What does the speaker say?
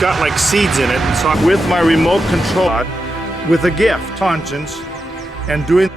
got like seeds in it. So with my remote control, with a gift, conscience, and doing